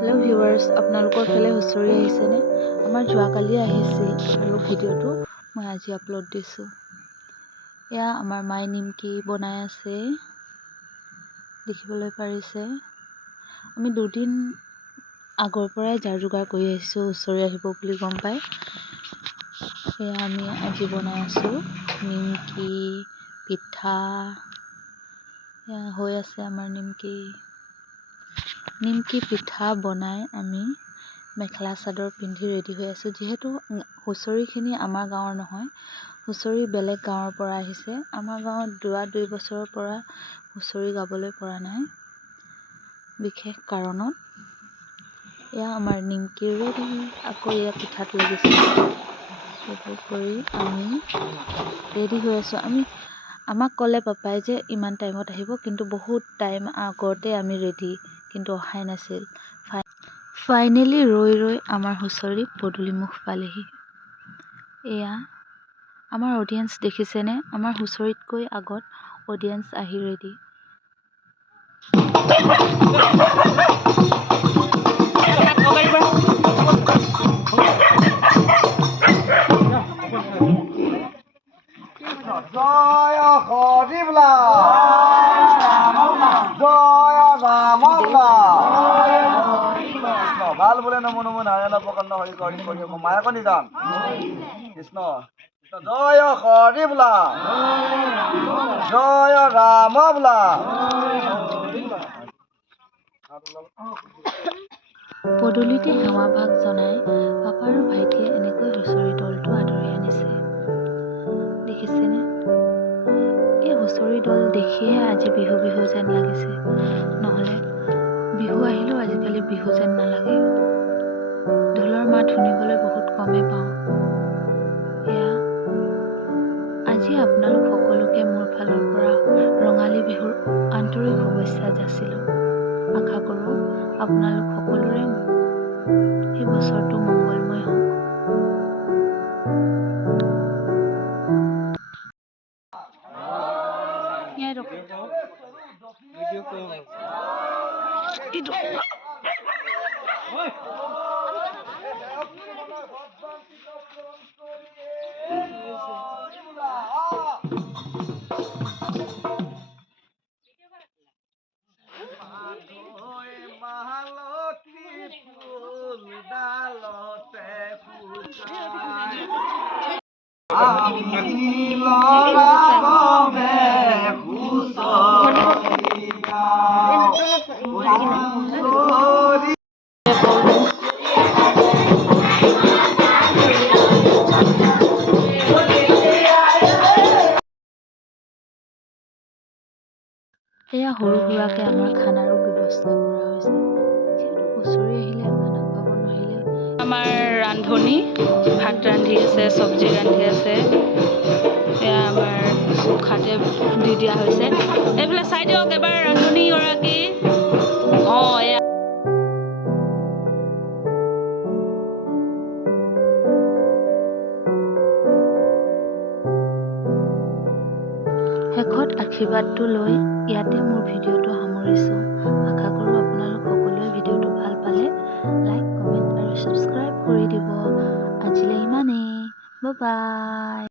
hello viewers আপোনালোকৰ ফালে হুঁচৰি আহিছেনে আমাৰ যোৱাকালি আহিছিল আৰু ভিডিঅ'টো মই আজি আপলোড দিছোঁ এয়া আমাৰ মাই নিমকি বনাই আছে দেখিবলৈ পাৰিছে আমি দুদিন আগৰ পৰাই যাৰ যোগাৰ কৰি আহিছোঁ হুঁচৰি আহিব বুলি গম পাই এয়া আমি আজি বনাই আছোঁ নিমকি পিঠা এয়া হৈ আছে আমাৰ নিমকি পিঠা বনাই আমি মেখেলা চাদৰ পিন্ধি ৰেডি হৈ আছোঁ যিহেতু হুঁচৰিখিনি আমাৰ গাঁৱৰ নহয় হুঁচৰি বেলেগ গাঁৱৰ পৰা আহিছে আমাৰ গাঁৱত 2 বছৰৰ পৰা হুঁচৰি গাবলৈ পৰা নাই বিশেষ কাৰণত এয়া আমাৰ নিমকি ৰেডি আকৌ এয়া পিঠাত লাগিছে এইবোৰ কৰি আমি ৰেডি হৈ আছোঁ আমাক ক'লে পাপাই যে ইমান টাইমত আহিব কিন্তু বহুত টাইম আগতে আমি ৰেডি কিন্তু অহাই নাছিল ফাইনেলি ৰৈ আমাৰ হুঁচৰি পদূলিমুখ পালেহি এয়া আমাৰ অডিয়েন্স দেখিছেনে আমাৰ হুঁচৰিতকৈ আগত অডিয়েন্স আহি ৰেডি জয় হৰিবলা জয় ৰামবলা কৃষ্ণ ভাল বোলে নমো নমো নাৰায়ণ প্ৰকন্ন হৰি কৰি কৰি মায়াক নিজান কৃষ্ণ জয় হৰিবলা জয় ৰামবলা পদূলিতে সেৱা ভাগ জনাই পাপা আৰু ভাইটিয়ে এনেকৈ হুঁচৰি দলটো আদৰি আনিছে দেখিছেনে এই হুঁচৰি দল দেখিয়ে আজি বিহু যেন লাগিছে নহ'লে বিহু আহিলেও আজিকালি বিহু যেন নালাগে ঢোলৰ মাত শুনিবলৈ বহুত কমেই পাওঁ এয়া আজি আপোনালোক সকলোকে মোৰ ফালৰ পৰা ৰঙালী বিহুৰ আন্তৰিক শুভেচ্ছা যাচিলোঁ আশা কৰোঁ আপোনালোক সকলোৰে এই বছৰটো মংগলময় হওক এয়া সৰু সুৰাকৈ আমাৰ খানাৰো ব্যৱস্থা কৰা হৈছে যিহেতু হুঁচৰি আহিলে খানা খুৱাব নোৱাৰিলে আমাৰ ৰান্ধনি ভাত ৰান্ধি আছে চব্জি ৰান্ধি আছে এয়া আমাৰ চৌখাতে দি দিয়া হৈছে এইফালে চাই দিয়ক এবাৰ ৰান্ধনিগৰাকী এয়া শেষত আশীৰ্বাদটো লৈ ইয়াতে মোৰ ভিডিঅ'টো সামৰিছোঁ আশা কৰোঁ আপোনালোক সকলোৱে ভিডিঅ'টো ভাল পালে লাইক কমেণ্ট আৰু ছাবস্ক্ৰাইব কৰি দিব আজিলৈ ইমানেই বাই